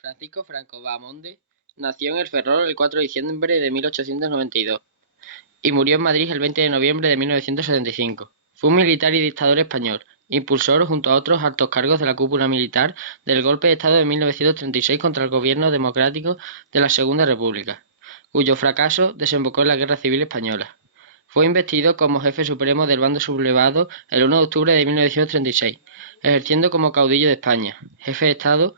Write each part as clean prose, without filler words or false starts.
Francisco Franco Bahamonde nació en El Ferrol el 4 de diciembre de 1892 y murió en Madrid el 20 de noviembre de 1975. Fue un militar y dictador español, impulsor junto a otros altos cargos de la cúpula militar del golpe de Estado de 1936 contra el gobierno democrático de la Segunda República, cuyo fracaso desembocó en la Guerra Civil Española. Fue investido como jefe supremo del bando sublevado el 1 de octubre de 1936, ejerciendo como caudillo de España, jefe de Estado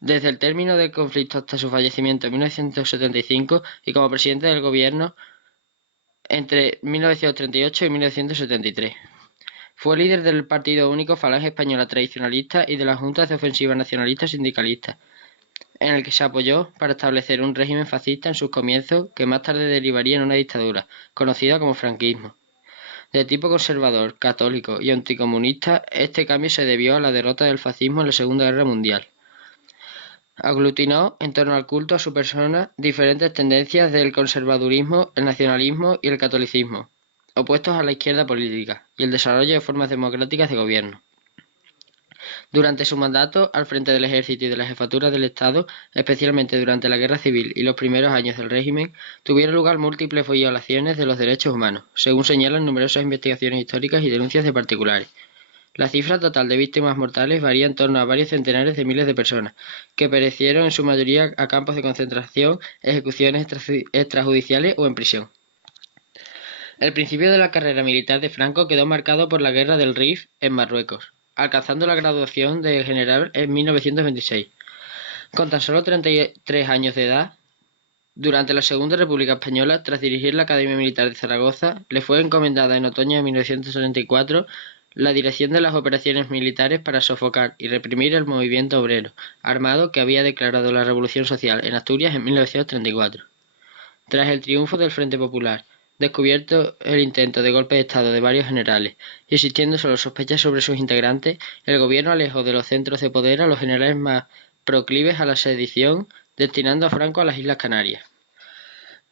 desde el término del conflicto hasta su fallecimiento en 1975 y como presidente del gobierno entre 1938 y 1973. Fue líder del Partido Único Falange Española Tradicionalista y de las Juntas de Ofensiva Nacionalista Sindicalista, en el que se apoyó para establecer un régimen fascista en sus comienzos que más tarde derivaría en una dictadura, conocida como franquismo. De tipo conservador, católico y anticomunista, este cambio se debió a la derrota del fascismo en la Segunda Guerra Mundial. Aglutinó en torno al culto a su persona diferentes tendencias del conservadurismo, el nacionalismo y el catolicismo, opuestos a la izquierda política, y el desarrollo de formas democráticas de gobierno. Durante su mandato al frente del ejército y de la jefatura del Estado, especialmente durante la Guerra Civil y los primeros años del régimen, tuvieron lugar múltiples violaciones de los derechos humanos, según señalan numerosas investigaciones históricas y denuncias de particulares. La cifra total de víctimas mortales varía en torno a varios centenares de miles de personas, que perecieron en su mayoría a campos de concentración, ejecuciones extrajudiciales o en prisión. El principio de la carrera militar de Franco quedó marcado por la Guerra del Rif en Marruecos, alcanzando la graduación de general en 1926. Con tan solo 33 años de edad, durante la Segunda República Española, tras dirigir la Academia Militar de Zaragoza, le fue encomendada en otoño de 1974 la dirección de las operaciones militares para sofocar y reprimir el movimiento obrero armado que había declarado la Revolución Social en Asturias en 1934. Tras el triunfo del Frente Popular, descubierto el intento de golpe de Estado de varios generales y existiendo solo sospechas sobre sus integrantes, el gobierno alejó de los centros de poder a los generales más proclives a la sedición, destinando a Franco a las Islas Canarias.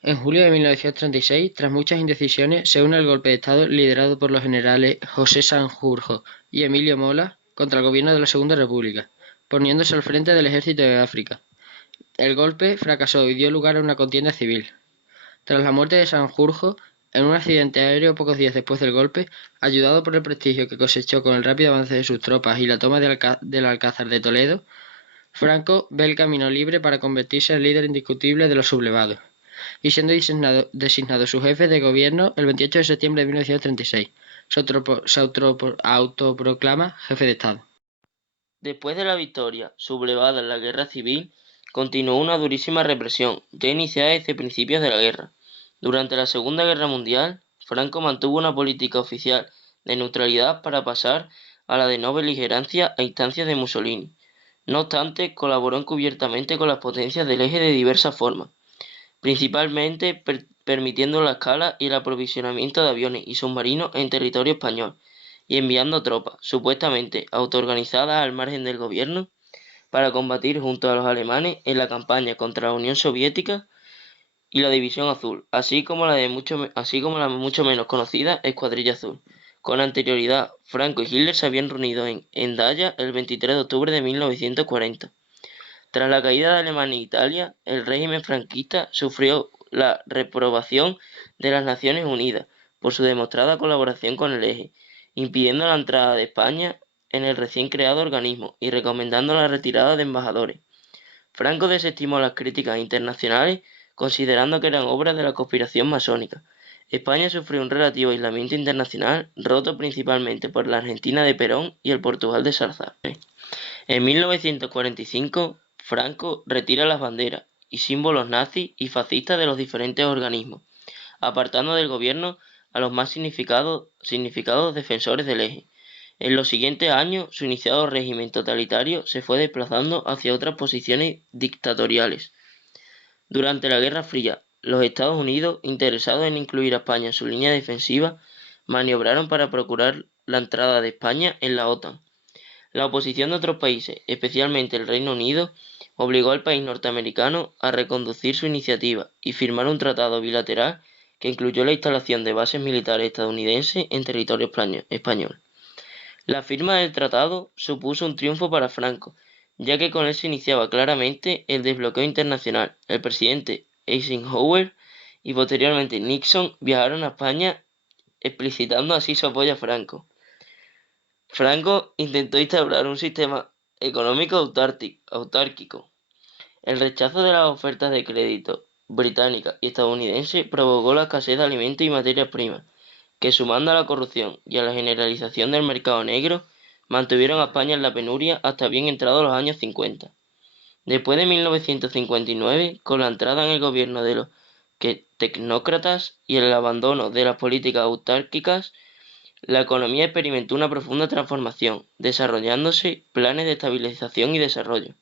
En julio de 1936, tras muchas indecisiones, se une el golpe de Estado liderado por los generales José Sanjurjo y Emilio Mola contra el gobierno de la Segunda República, poniéndose al frente del ejército de África. El golpe fracasó y dio lugar a una contienda civil. Tras la muerte de Sanjurjo, en un accidente aéreo pocos días después del golpe, ayudado por el prestigio que cosechó con el rápido avance de sus tropas y la toma del Alcázar de Toledo, Franco ve el camino libre para convertirse en líder indiscutible de los sublevados, y siendo designado su jefe de gobierno el 28 de septiembre de 1936, se autoproclama jefe de Estado. Después de la victoria sublevada en la Guerra Civil, continuó una durísima represión, ya iniciada desde principios de la guerra. Durante la Segunda Guerra Mundial, Franco mantuvo una política oficial de neutralidad para pasar a la de no beligerancia a instancias de Mussolini. No obstante, colaboró encubiertamente con las potencias del eje de diversas formas, principalmente permitiendo la escala y el aprovisionamiento de aviones y submarinos en territorio español, y enviando tropas, supuestamente autoorganizadas al margen del gobierno, para combatir junto a los alemanes en la campaña contra la Unión Soviética y la División Azul, así como la mucho menos conocida Escuadrilla Azul. Con anterioridad, Franco y Hitler se habían reunido en Hendaya el 23 de octubre de 1940. Tras la caída de Alemania e Italia, el régimen franquista sufrió la reprobación de las Naciones Unidas por su demostrada colaboración con el Eje, impidiendo la entrada de España en el recién creado organismo y recomendando la retirada de embajadores. Franco desestimó las críticas internacionales considerando que eran obras de la conspiración masónica. España sufrió un relativo aislamiento internacional roto principalmente por la Argentina de Perón y el Portugal de Salazar. En 1945, Franco retira las banderas y símbolos nazis y fascistas de los diferentes organismos, apartando del gobierno a los más significados defensores del eje. En los siguientes años, su iniciado régimen totalitario se fue desplazando hacia otras posiciones dictatoriales. Durante la Guerra Fría, los Estados Unidos, interesados en incluir a España en su línea defensiva, maniobraron para procurar la entrada de España en la OTAN. La oposición de otros países, especialmente el Reino Unido, obligó al país norteamericano a reconducir su iniciativa y firmar un tratado bilateral que incluyó la instalación de bases militares estadounidenses en territorio español. La firma del tratado supuso un triunfo para Franco, ya que con él se iniciaba claramente el desbloqueo internacional. El presidente Eisenhower y posteriormente Nixon viajaron a España explicitando así su apoyo a Franco. Franco intentó instaurar un sistema económico autárquico. El rechazo de las ofertas de crédito británica y estadounidense provocó la escasez de alimentos y materias primas, que sumando a la corrupción y a la generalización del mercado negro, mantuvieron a España en la penuria hasta bien entrados los años 50. Después de 1959, con la entrada en el gobierno de los tecnócratas y el abandono de las políticas autárquicas, la economía experimentó una profunda transformación, desarrollándose planes de estabilización y desarrollo,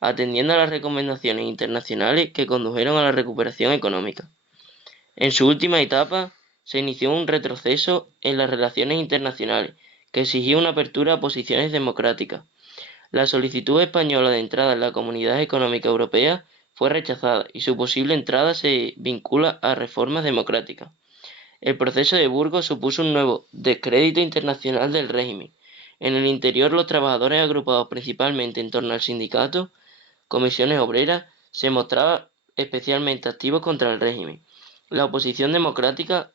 atendiendo a las recomendaciones internacionales que condujeron a la recuperación económica. En su última etapa, se inició un retroceso en las relaciones internacionales, que exigía una apertura a posiciones democráticas. La solicitud española de entrada en la Comunidad Económica Europea fue rechazada y su posible entrada se vincula a reformas democráticas. El proceso de Burgos supuso un nuevo descrédito internacional del régimen. En el interior, los trabajadores agrupados principalmente en torno al sindicato, comisiones obreras, se mostraban especialmente activos contra el régimen. La oposición democrática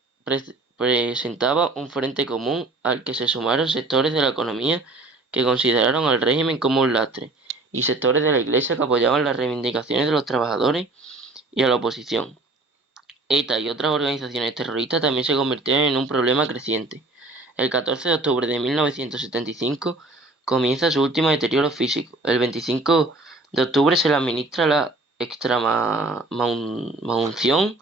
presentaba un frente común al que se sumaron sectores de la economía que consideraron al régimen como un lastre, y sectores de la Iglesia que apoyaban las reivindicaciones de los trabajadores y a la oposición. ETA y otras organizaciones terroristas también se convirtieron en un problema creciente. El 14 de octubre de 1975 comienza su último deterioro físico. El 25 de octubre se le administra la extrema-unción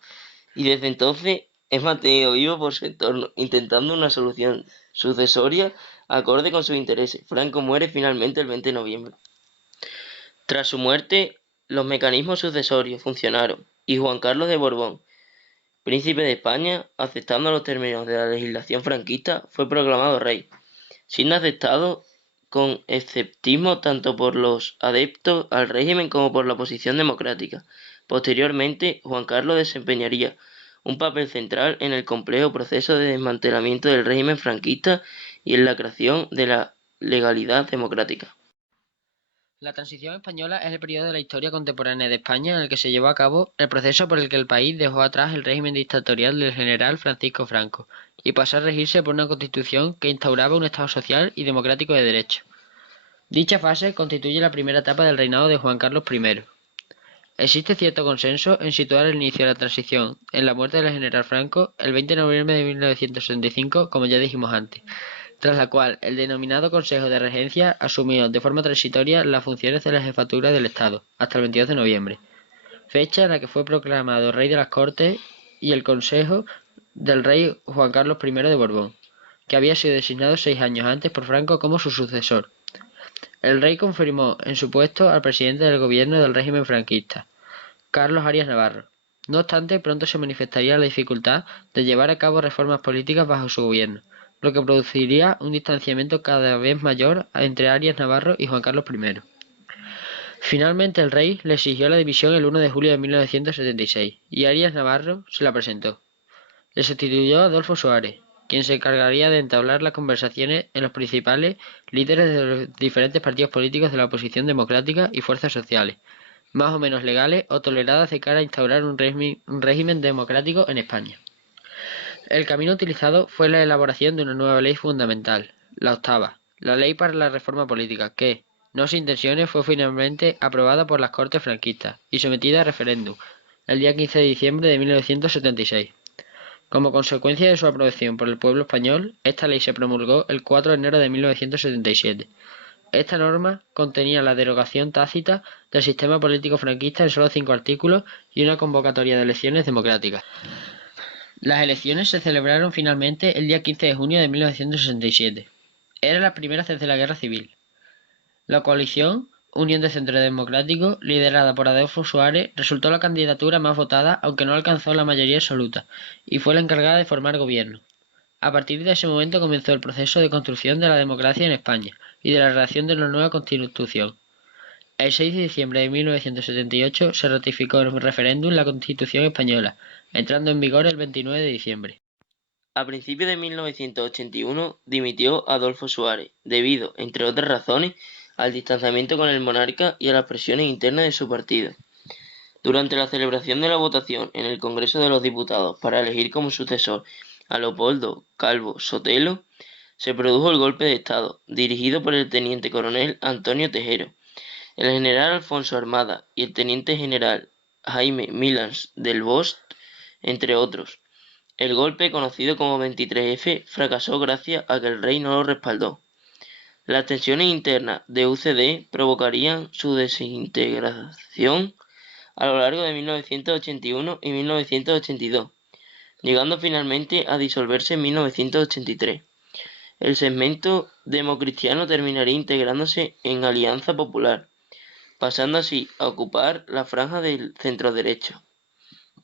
y desde entonces es mantenido vivo por su entorno, intentando una solución sucesoria acorde con sus intereses. Franco muere finalmente el 20 de noviembre. Tras su muerte, los mecanismos sucesorios funcionaron y Juan Carlos de Borbón, príncipe de España, aceptando los términos de la legislación franquista, fue proclamado rey, siendo aceptado con escepticismo tanto por los adeptos al régimen como por la oposición democrática. Posteriormente, Juan Carlos desempeñaría un papel central en el complejo proceso de desmantelamiento del régimen franquista y en la creación de la legalidad democrática. La transición española es el periodo de la historia contemporánea de España en el que se llevó a cabo el proceso por el que el país dejó atrás el régimen dictatorial del general Francisco Franco y pasó a regirse por una constitución que instauraba un Estado social y democrático de derecho. Dicha fase constituye la primera etapa del reinado de Juan Carlos I. Existe cierto consenso en situar el inicio de la transición en la muerte del general Franco el 20 de noviembre de 1965, como ya dijimos antes, tras la cual el denominado Consejo de Regencia asumió de forma transitoria las funciones de la jefatura del Estado, hasta el 22 de noviembre, fecha en la que fue proclamado rey de las Cortes y el consejo del rey Juan Carlos I de Borbón, que había sido designado 6 años antes por Franco como su sucesor. El rey confirmó en su puesto al presidente del gobierno del régimen franquista, Carlos Arias Navarro. No obstante, pronto se manifestaría la dificultad de llevar a cabo reformas políticas bajo su gobierno, lo que produciría un distanciamiento cada vez mayor entre Arias Navarro y Juan Carlos I. Finalmente el rey le exigió la dimisión el 1 de julio de 1976 y Arias Navarro se la presentó. Le sustituyó Adolfo Suárez, quien se encargaría de entablar las conversaciones en los principales líderes de los diferentes partidos políticos de la oposición democrática y fuerzas sociales, más o menos legales o toleradas de cara a instaurar un régimen democrático en España. El camino utilizado fue la elaboración de una nueva ley fundamental, la octava, la Ley para la Reforma Política, que, no sin tensiones, fue finalmente aprobada por las Cortes franquistas y sometida a referéndum el día 15 de diciembre de 1976. Como consecuencia de su aprobación por el pueblo español, esta ley se promulgó el 4 de enero de 1977. Esta norma contenía la derogación tácita del sistema político franquista en solo 5 artículos y una convocatoria de elecciones democráticas. Las elecciones se celebraron finalmente el día 15 de junio de 1967. Eran las primeras desde la Guerra Civil. La coalición Unión de Centro Democrático, liderada por Adolfo Suárez, resultó la candidatura más votada, aunque no alcanzó la mayoría absoluta, y fue la encargada de formar gobierno. A partir de ese momento comenzó el proceso de construcción de la democracia en España y de la redacción de una nueva Constitución. El 6 de diciembre de 1978 se ratificó en referéndum la Constitución española, entrando en vigor el 29 de diciembre. A principios de 1981 dimitió Adolfo Suárez, debido, entre otras razones, al distanciamiento con el monarca y a las presiones internas de su partido. Durante la celebración de la votación en el Congreso de los Diputados para elegir como sucesor a Leopoldo Calvo Sotelo, se produjo el golpe de Estado, dirigido por el teniente coronel Antonio Tejero, el general Alfonso Armada y el teniente general Jaime Milans del Bosch, entre otros. El golpe, conocido como 23F, fracasó gracias a que el rey no lo respaldó. Las tensiones internas de UCD provocarían su desintegración a lo largo de 1981 y 1982, llegando finalmente a disolverse en 1983. El segmento democristiano terminaría integrándose en Alianza Popular, pasando así a ocupar la franja del centroderecha.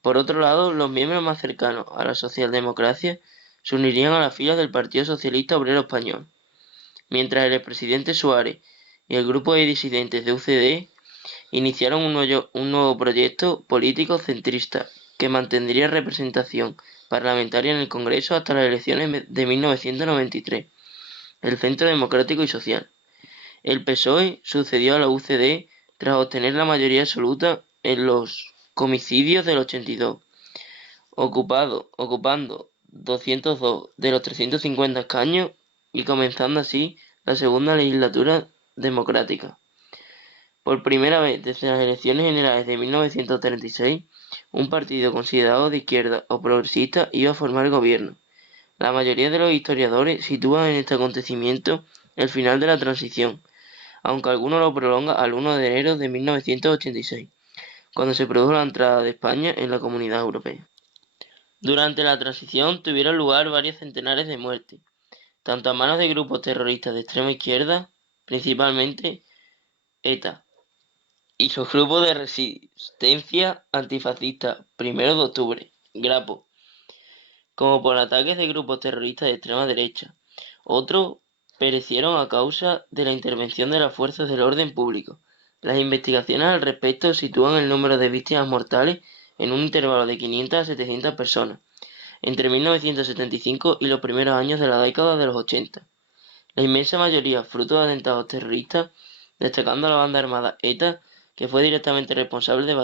Por otro lado, los miembros más cercanos a la socialdemocracia se unirían a las filas del Partido Socialista Obrero Español, mientras el expresidente Suárez y el grupo de disidentes de UCD iniciaron un nuevo proyecto político centrista que mantendría representación parlamentaria en el Congreso hasta las elecciones de 1993, el Centro Democrático y Social. El PSOE sucedió a la UCD tras obtener la mayoría absoluta en los comicidios del 82, ocupando 202 de los 350 escaños y comenzando así la segunda legislatura democrática. Por primera vez desde las elecciones generales de 1936, un partido considerado de izquierda o progresista iba a formar el gobierno. La mayoría de los historiadores sitúan en este acontecimiento el final de la transición, aunque algunos lo prolongan al 1 de enero de 1986, cuando se produjo la entrada de España en la Comunidad Europea. Durante la transición tuvieron lugar varios centenares de muertes, tanto a manos de grupos terroristas de extrema izquierda, principalmente ETA, y sus grupos de resistencia antifascista 1 de octubre, Grapo, como por ataques de grupos terroristas de extrema derecha. Otros perecieron a causa de la intervención de las fuerzas del orden público. Las investigaciones al respecto sitúan el número de víctimas mortales en un intervalo de 500 a 700 personas, entre 1975 y los primeros años de la década de los 80. La inmensa mayoría fruto de atentados terroristas, destacando a la banda armada ETA, que fue directamente responsable de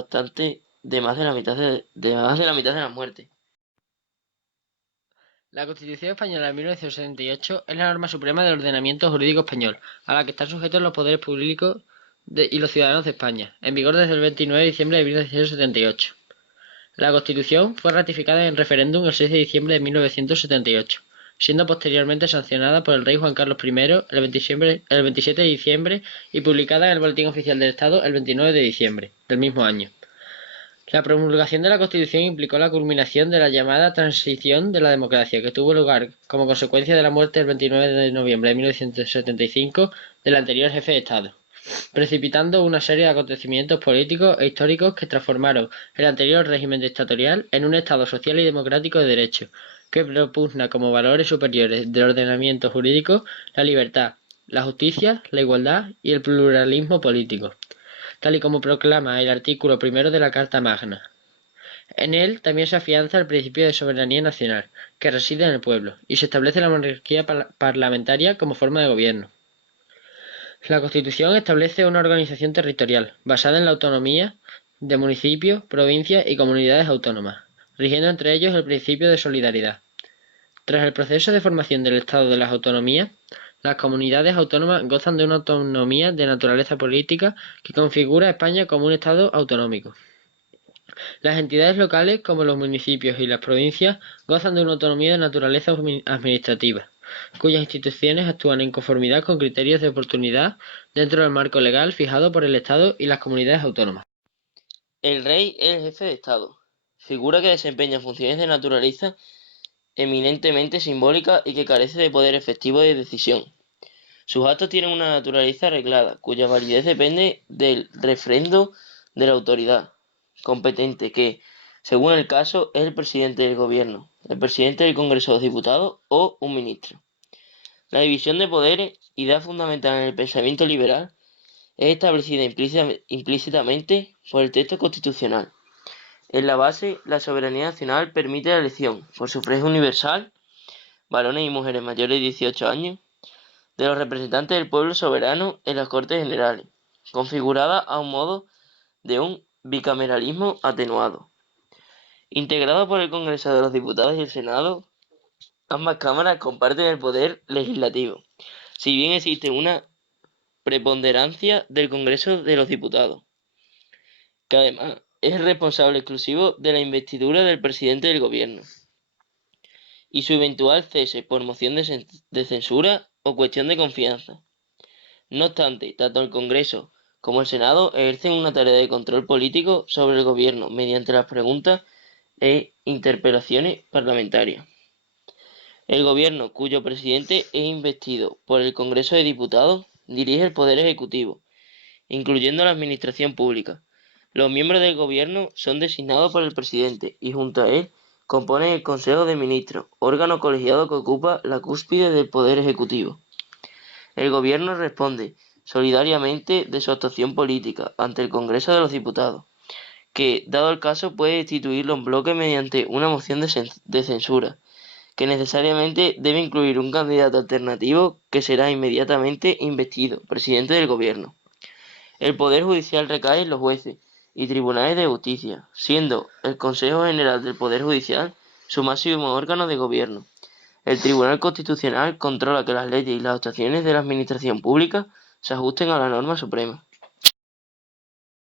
más de la mitad de las muertes. La Constitución Española de 1978 es la norma suprema del ordenamiento jurídico español, a la que están sujetos los poderes públicos y los ciudadanos de España, en vigor desde el 29 de diciembre de 1978. La Constitución fue ratificada en referéndum el 6 de diciembre de 1978, siendo posteriormente sancionada por el rey Juan Carlos I el 27 de diciembre y publicada en el Boletín Oficial del Estado el 29 de diciembre del mismo año. La promulgación de la Constitución implicó la culminación de la llamada transición de la democracia, que tuvo lugar como consecuencia de la muerte el 29 de noviembre de 1975 del anterior jefe de Estado, precipitando una serie de acontecimientos políticos e históricos que transformaron el anterior régimen dictatorial en un Estado social y democrático de derecho, que propugna como valores superiores del ordenamiento jurídico la libertad, la justicia, la igualdad y el pluralismo político, tal y como proclama el artículo 1 de la Carta Magna. En él también se afianza el principio de soberanía nacional, que reside en el pueblo, y se establece la monarquía parlamentaria como forma de gobierno. La Constitución establece una organización territorial, basada en la autonomía de municipios, provincias y comunidades autónomas, rigiendo entre ellos el principio de solidaridad. Tras el proceso de formación del Estado de las Autonomías, las comunidades autónomas gozan de una autonomía de naturaleza política que configura a España como un Estado autonómico. Las entidades locales, como los municipios y las provincias, gozan de una autonomía de naturaleza administrativa, cuyas instituciones actúan en conformidad con criterios de oportunidad dentro del marco legal fijado por el Estado y las comunidades autónomas. El rey es el jefe de Estado, figura que desempeña funciones de naturaleza eminentemente simbólica y que carece de poder efectivo de decisión. Sus actos tienen una naturaleza arreglada, cuya validez depende del refrendo de la autoridad competente que, según el caso, es el presidente del gobierno, el presidente del Congreso de los Diputados o un ministro. La división de poderes, idea fundamental en el pensamiento liberal, es establecida implícitamente por el texto constitucional. En la base, la soberanía nacional permite la elección, por sufragio universal, varones y mujeres mayores de 18 años, de los representantes del pueblo soberano en las Cortes Generales, configurada a un modo de un bicameralismo atenuado. Integrado por el Congreso de los Diputados y el Senado, ambas cámaras comparten el poder legislativo, si bien existe una preponderancia del Congreso de los Diputados, que además es el responsable exclusivo de la investidura del presidente del gobierno y su eventual cese por moción de censura o cuestión de confianza. No obstante, tanto el Congreso como el Senado ejercen una tarea de control político sobre el gobierno mediante las preguntas e interpelaciones parlamentarias. El gobierno, cuyo presidente es investido por el Congreso de Diputados, dirige el Poder Ejecutivo, incluyendo la administración pública. Los miembros del gobierno son designados por el presidente y junto a él componen el Consejo de Ministros, órgano colegiado que ocupa la cúspide del Poder Ejecutivo. El gobierno responde solidariamente de su actuación política ante el Congreso de los Diputados, que, dado el caso, puede destituirlo en bloque mediante una moción de censura, que necesariamente debe incluir un candidato alternativo que será inmediatamente investido presidente del gobierno. El Poder Judicial recae en los jueces y tribunales de justicia, siendo el Consejo General del Poder Judicial su máximo órgano de gobierno. El Tribunal Constitucional controla que las leyes y las actuaciones de la administración pública se ajusten a la norma suprema.